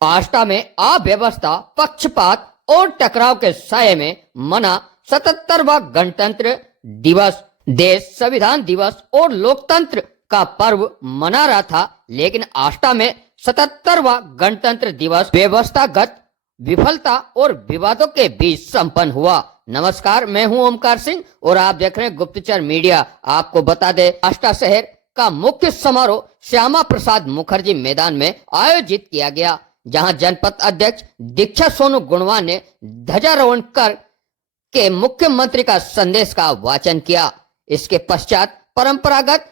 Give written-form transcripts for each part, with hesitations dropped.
आष्टा में अव्यवस्था, पक्षपात और टकराव के साये में मना 77वां गणतंत्र दिवस। देश संविधान दिवस और लोकतंत्र का पर्व मना रहा था, लेकिन आष्टा में 77वां गणतंत्र दिवस व्यवस्थागत विफलता और विवादों के बीच संपन्न हुआ। नमस्कार, मैं हूं ओमकार सिंह और आप देख रहे हैं गुप्तचर मीडिया। आपको बता दें, आष्टा शहर का मुख्य समारोह श्यामा प्रसाद मुखर्जी मैदान में आयोजित किया गया, जहां जनपद अध्यक्ष दीक्षा सोनू गुणवान ने ध्वजारोहण कर के मुख्यमंत्री का संदेश का वाचन किया। इसके पश्चात परंपरागत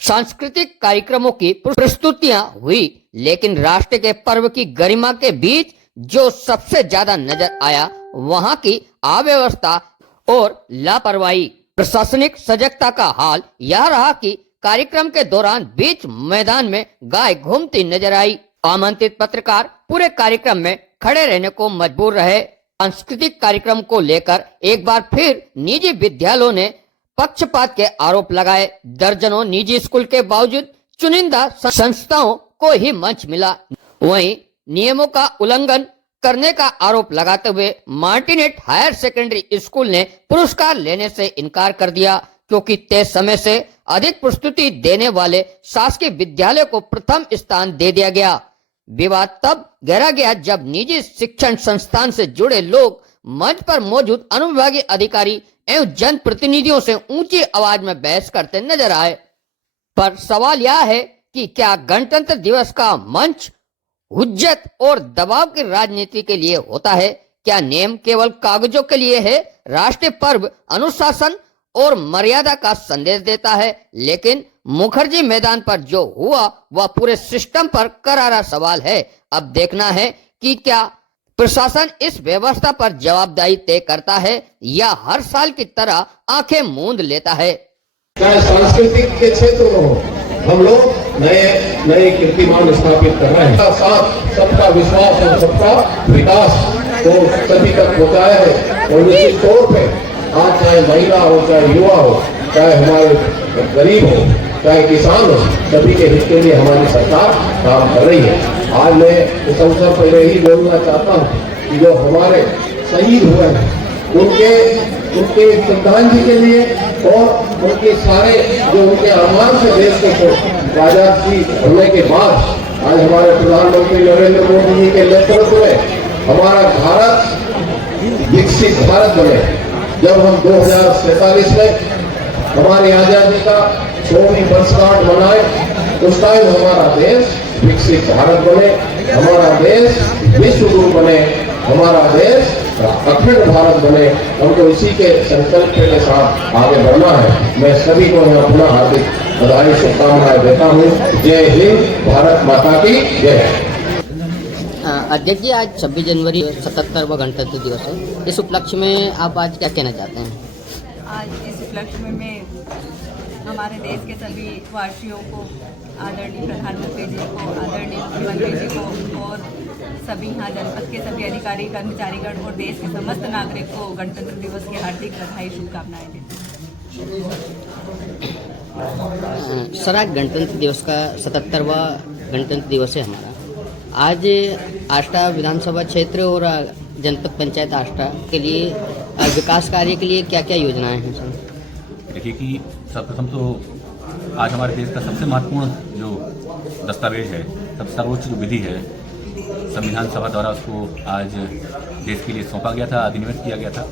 सांस्कृतिक कार्यक्रमों की प्रस्तुतियां हुई, लेकिन राष्ट्र के पर्व की गरिमा के बीच जो सबसे ज्यादा नजर आया वहां की अव्यवस्था और लापरवाही। प्रशासनिक सजगता का हाल यह रहा कि कार्यक्रम के दौरान बीच मैदान में गाय घूमती नजर आई। आमंत्रित पत्रकार पूरे कार्यक्रम में खड़े रहने को मजबूर रहे। सांस्कृतिक कार्यक्रम को लेकर एक बार फिर निजी विद्यालयों ने पक्षपात के आरोप लगाए। दर्जनों निजी स्कूल के बावजूद चुनिंदा संस्थाओं को ही मंच मिला। वहीं नियमों का उल्लंघन करने का आरोप लगाते हुए मार्टिनेट हायर सेकेंडरी स्कूल ने पुरस्कार लेने से इनकार कर दिया, क्योंकि तय समय से अधिक प्रस्तुति देने वाले शासकीय विद्यालय को प्रथम स्थान दे दिया गया। विवाद तब गहरा गया जब निजी शिक्षण संस्थान से जुड़े लोग मंच पर मौजूद अनुविभागीय अधिकारी एवं जनप्रतिनिधियों से ऊंची आवाज में बहस करते नजर आए। पर सवाल यह है कि क्या गणतंत्र दिवस का मंच हुज्जत और दबाव की राजनीति के लिए होता है? क्या नियम केवल कागजों के लिए है? राष्ट्रीय पर्व अनुशासन और मर्यादा का संदेश देता है, लेकिन मुखर्जी मैदान पर जो हुआ वह पूरे सिस्टम पर करारा सवाल है। अब देखना है कि क्या प्रशासन इस व्यवस्था पर जवाबदेही तय करता है या हर साल की तरह आंखें मूंद लेता है। चाहे सांस्कृतिक के क्षेत्र में हो, हम लोग नए नए कीर्तिमान स्थापित कर रहे हैं। साथ सबका विश्वास और सबका विकास को सभी तक पहुँचाया है। और निश्चित तौर पे आज चाहे महिला हो, चाहे युवा हो, चाहे हमारे गरीब हो, चाहे किसान हो, सभी के हित के लिए हमारी सरकार काम कर रही है। आज मैं इस अवसर पर यही बोलना चाहता हूँ कि जो हमारे शहीद हुए हैं उनके श्रद्धांजलि के लिए और उनके सारे जो उनके आह्वान से देश को आजादी होने के बाद आज हमारे प्रधानमंत्री नरेंद्र मोदी जी के नेतृत्व में हमारा भारत विकसित भारत बने। जब हम 2047 में हमारी आजादी का 100वीं वर्षगांठ मनाए, उस टाइम हमारा देश विकसित भारत बने, हमारा देश विश्व गुरु बने, हमारा देश अखंड भारत बने। हमको इसी के संकल्प के साथ आगे बढ़ना है। मैं सभी को यहाँ पुनः हार्दिक बधाई शुभकामनाएं देता हूँ। जय हिंद, भारत माता की जय। अध्यक्ष जी, आज 26 जनवरी 77वां गणतंत्र दिवस है। इस उपलक्ष्य में आप आज क्या कहना चाहते हैं? आज इस उपलक्ष्य में मैं हमारे देश के सभी वासियों को, आदरणीय प्रधानमंत्री जी को, आदरणीय मुख्यमंत्री जी को और सभी यहाँ जनपद के सभी अधिकारी कर्मचारीगण और देश के समस्त नागरिक को गणतंत्र दिवस की हार्दिक बधाई शुभकामनाएं देती हूँ। सर, आज गणतंत्र दिवस का 77वां गणतंत्र दिवस है हमारा। आज आष्टा विधानसभा क्षेत्र और जनपद पंचायत आष्टा के लिए विकास कार्य के लिए क्या क्या योजनाएं हैं सर? देखिए कि सर्वप्रथम तो आज हमारे देश का सबसे महत्वपूर्ण जो दस्तावेज है, सबसे सर्वोच्च जो विधि है, संविधान सभा द्वारा उसको आज देश के लिए सौंपा गया था, अधिनियमित किया गया था।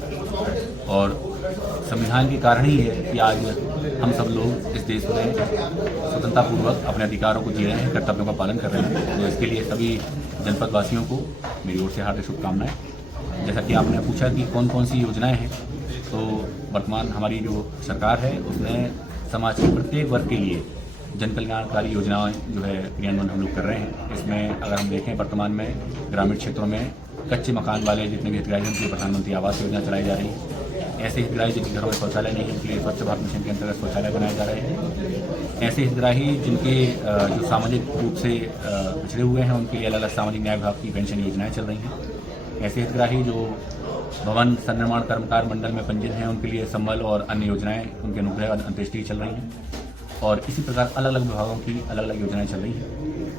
और संविधान के कारण ही है कि आज हम सब लोग इस देश में स्वतंत्रतापूर्वक अपने अधिकारों को जी रहे हैं, कर्तव्यों का पालन कर रहे हैं। तो इसके लिए सभी जनपद वासियों को मेरी ओर से हार्दिक शुभकामनाएं। जैसा कि आपने पूछा कि कौन कौन सी योजनाएं हैं, तो वर्तमान हमारी जो सरकार है उसने समाज के प्रत्येक वर्ग के लिए जन कल्याणकारी योजनाएं जो है क्रियान्वयन हम लोग कर रहे हैं। इसमें अगर हम देखें, वर्तमान में ग्रामीण क्षेत्रों में कच्चे मकान वाले जितने भी हितग्राही हैं उनके प्रधानमंत्री आवास योजना चलाई जा रही है। ऐसे हितग्राही जिनके घरों में शौचालय नहीं है उनके लिए स्वच्छ भारत मिशन के अंतर्गत शौचालय बनाए जा रहे हैं। ऐसे हितग्राही जिनके जो सामाजिक रूप से पिछड़े हुए हैं उनके लिए अलग अलग सामाजिक न्याय विभाग की पेंशन योजनाएं चल रही हैं। ऐसे हितग्राही जो भवन सन्निर्माण कर्मकार मंडल में पंजीकृत हैं उनके लिए संबल और अन्य योजनाएं, उनके अनुग्रह अंत्येष्टि चल रही हैं। और इसी प्रकार अलग अलग विभागों की अलग अलग योजनाएं चल रही हैं।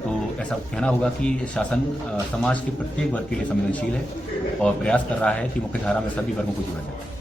तो ऐसा कहना होगा कि शासन समाज के प्रत्येक वर्ग के लिए संवेदनशील है और प्रयास कर रहा है कि मुख्य धारा में सभी वर्गों को जोड़ा जाए।